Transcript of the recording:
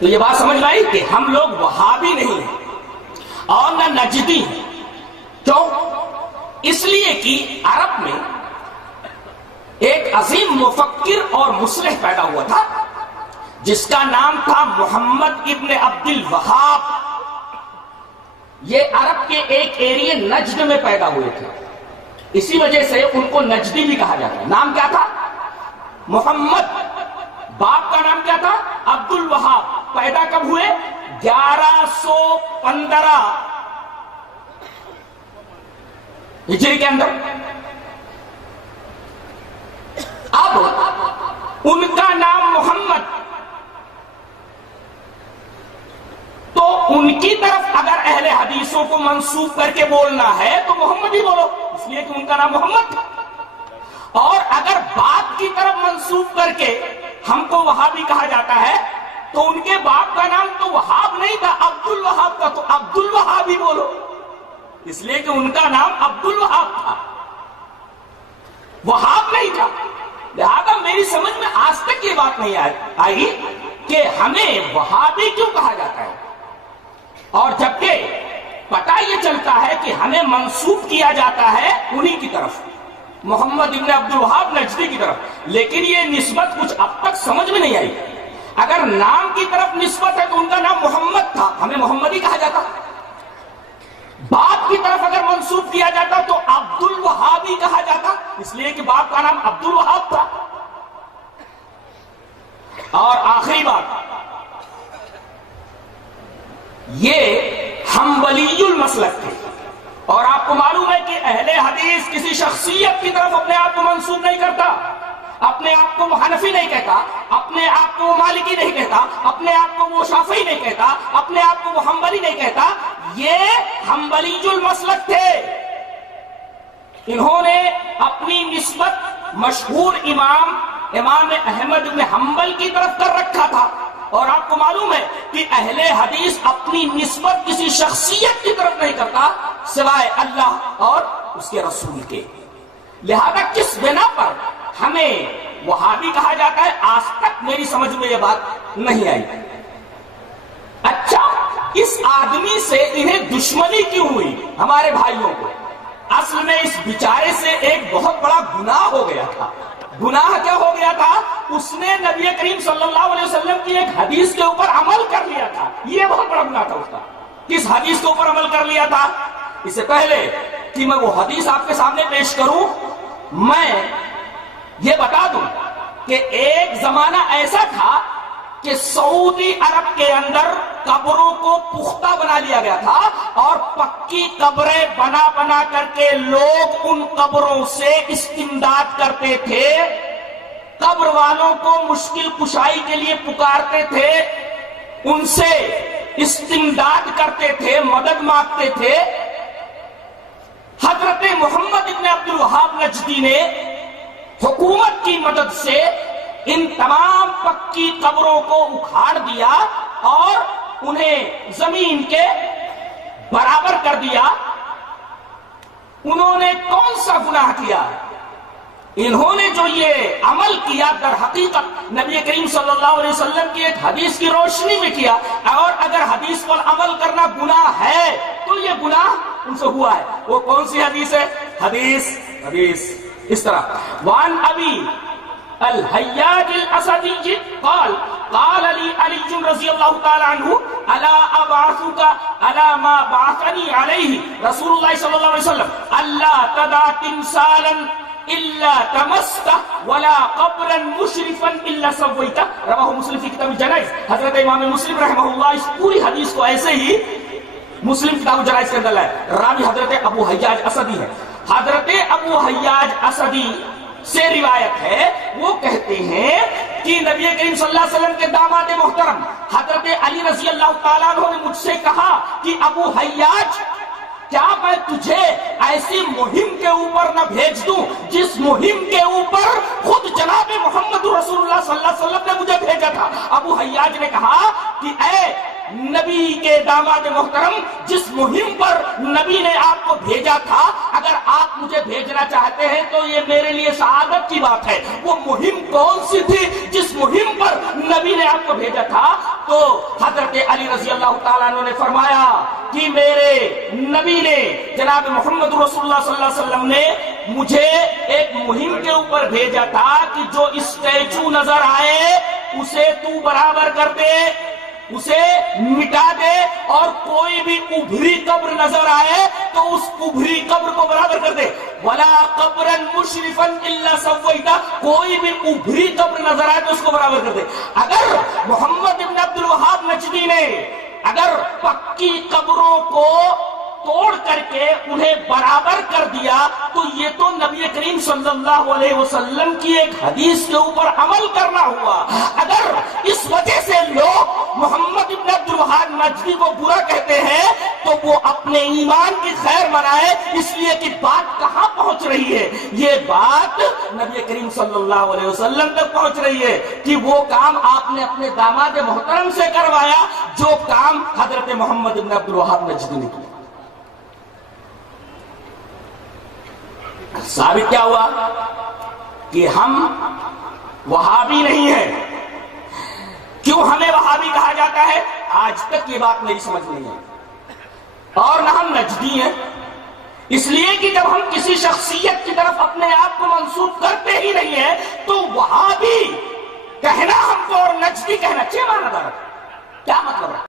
تو یہ بات سمجھ لائی کہ ہم لوگ وہابی نہیں ہیں اور نہ نجدی ہیں. کیوں؟ اس لیے کہ عرب میں ایک عظیم مفکر اور مصلح پیدا ہوا تھا جس کا نام تھا محمد ابن عبد الوہاب. یہ عرب کے ایک ایریے نجد میں پیدا ہوئے تھے، اسی وجہ سے ان کو نجدی بھی کہا جاتا ہے. نام کیا تھا؟ محمد. باپ کا نام کیا تھا؟ عبد الوہاب. پیدا کب ہوئے؟ 1115 ہجری کے اندر. اب ان کا نام محمد، تو ان کی طرف اگر اہل حدیثوں کو منسوب کر کے بولنا ہے تو محمد ہی بولو، اس لیے کہ ان کا نام محمد تھا. اور اگر باپ کی طرف منسوب کر کے ہم کو وہابی کہا جاتا ہے تو ان کے باپ کا نام تو وہاب نہیں تھا، عبد الوہاب تھا، تو عبد الوہاب ہی بولو، اس لیے کہ ان کا نام عبد الوہاب تھا، وہاب نہیں تھا. لہذا میری سمجھ میں آج تک یہ بات نہیں آئی کہ ہمیں وہابی کیوں کہا جاتا ہے، اور جبکہ پتہ یہ چلتا ہے کہ ہمیں منسوب کیا جاتا ہے انہی کی طرف، محمد ابن عبد الوہاب نجدی کی طرف. لیکن یہ نسبت کچھ اب تک سمجھ میں نہیں آئی. اگر نام کی طرف نسبت ہے تو ان کا نام محمد تھا، ہمیں محمد ہی کہا جاتا. باپ کی طرف اگر منسوب کیا جاتا تو عبد الوہاب ہی کہا جاتا، اس لیے کہ باپ کا نام عبد الوہاب تھا. اور آخری بات، یہ حنبلی المسلک تھے، اور آپ کو معلوم ہے کہ اہل حدیث کسی شخصیت کی طرف اپنے آپ کو منسوب نہیں کرتا. اپنے آپ کو وہ حنفی نہیں کہتا، اپنے آپ کو وہ مالکی نہیں کہتا، اپنے آپ کو وہ شافعی نہیں کہتا، اپنے آپ کو وہ حنبلی نہیں کہتا. یہ حنبلی المسلک تھے. انہوں نے اپنی نسبت مشہور امام احمد بن حنبل کی طرف کر رکھا تھا. اور آپ کو معلوم ہے کہ اہل حدیث اپنی نسبت کسی شخصیت کی طرف نہیں کرتا سوائے اللہ اور اس کے رسول کے. لہذا کس بنا پر ہمیں وہابی کہا جاتا ہے، آج تک میری سمجھ میں یہ بات نہیں آئی. اچھا، اس آدمی سے انہیں دشمنی کیوں ہوئی ہمارے بھائیوں کو؟ اصل میں اس بیچارے سے ایک بہت بڑا گناہ ہو گیا تھا. گناہ کیا ہو گیا تھا؟ اس نے نبی کریم صلی اللہ علیہ وسلم کی ایک حدیث کے اوپر عمل کر لیا تھا. یہ بہت بڑا گناہ تھا اس کا. کس حدیث کے اوپر عمل کر لیا تھا؟ اس سے پہلے کہ میں وہ حدیث آپ کے سامنے پیش کروں، میں یہ بتا دوں کہ ایک زمانہ ایسا تھا کہ سعودی عرب کے اندر قبروں کو پختہ بنا لیا گیا تھا، اور پکی قبریں بنا بنا کر کے لوگ ان قبروں سے استمداد کرتے تھے. قبر والوں کو مشکل کشائی کے لیے پکارتے تھے، ان سے استمداد کرتے تھے، مدد مانگتے تھے. حضرت محمد ابن عبد الوہاب نجدی نے حکومت کی مدد سے ان تمام پکی قبروں کو اکھاڑ دیا اور انہیں زمین کے برابر کر دیا. انہوں نے کون سا گناہ کیا؟ انہوں نے جو یہ عمل کیا در حقیقت نبی کریم صلی اللہ علیہ وسلم کی ایک حدیث کی روشنی میں کیا. اور اگر حدیث پر عمل کرنا گناہ ہے تو یہ گناہ ان سے ہوا ہے. وہ کون سی حدیث ہے؟ حدیث اس طرح، وان ابی الحیاج الاسدی قال قال علی رضی اللہ تعالی عنہ الا ابعثک الا ما بعثنی علیہ رسول اللہ صلی اللہ علیہ وسلم اللہ تدع تمثالا الا تمسته ولا قبرا مشرفا الا سويته. رواہ مسلم فی کتاب الجنائز. حضرت امام مسلم رحمہ اللہ اس پوری حدیث کو ایسے ہی مسلم کتاب الجنائز کے اندر لائے. راوی حضرت ابو حیاج اسدی ہے. حضرت ابو حیاج اسدی سے روایت ہے، وہ کہتے ہیں کہ نبی کریم صلی اللہ علیہ وسلم کے داماد محترم حضرت علی رضی اللہ تعالیٰ عنہ نے مجھ سے کہا کہ ابو حیاج، کیا میں تجھے ایسی مہم کے اوپر نہ بھیج دوں جس مہم کے اوپر خود جناب محمد رسول اللہ صلی اللہ علیہ وسلم نے مجھے بھیجا تھا؟ ابو حیاج نے کہا کہ اے نبی کے داماد محترم، جس مہم پر نبی نے آپ کو بھیجا تھا، اگر آپ مجھے بھیجنا چاہتے ہیں تو یہ میرے لیے سعادت کی بات ہے. وہ مہم کون سی تھی جس مہم پر نبی نے آپ کو بھیجا تھا؟ تو حضرت علی رضی اللہ تعالیٰ عنہ نے فرمایا کہ میرے نبی نے جناب محمد رسول اللہ صلی اللہ علیہ وسلم نے مجھے ایک مہم کے اوپر بھیجا تھا کہ جو اسٹیچو نظر آئے اسے تو برابر کر دے، اسے مٹا دے، اور کوئی بھی ابھری قبر نظر آئے تو اس ابھری قبر کو برابر کر دے۔ وَلَا قَبْرًا مُشْرِفًا إِلَّا سَوَّيْتَهُ، کوئی بھی ابھری قبر نظر آئے تو اس کو برابر کر دے۔ اگر محمد ابن عبد الوہاب نجدی نے اگر پکی قبروں کو توڑ کر کے انہیں برابر کر دیا تو یہ تو نبی کریم صلی اللہ علیہ وسلم کی ایک حدیث کے اوپر عمل کرنا ہوا۔ اگر اس وجہ سے لوگ محمد ابن عبد الوہاب نجدی کو برا کہتے ہیں تو وہ اپنے ایمان کی خیر منائے، اس لیے کہ بات کہاں پہنچ رہی ہے؟ یہ بات نبی کریم صلی اللہ علیہ وسلم تک پہنچ رہی ہے کہ وہ کام آپ نے اپنے داماد محترم سے کروایا جو کام حضرت محمد ابن عبد الوہاب نجدی نے کیا۔ ثابت کیا ہوا کہ ہم وہابی نہیں ہیں۔ کیوں ہمیں وہابی کہا جاتا ہے؟ آج تک یہ بات میری سمجھ نہیں ہے۔ اور نہ ہم نجدی ہیں، اس لیے کہ جب ہم کسی شخصیت کی طرف اپنے آپ کو منسوب کرتے ہی نہیں ہیں تو وہابی کہنا ہم کو اور نجدی کہنا کیا معنی دار ہے؟ کیا مطلب ہے؟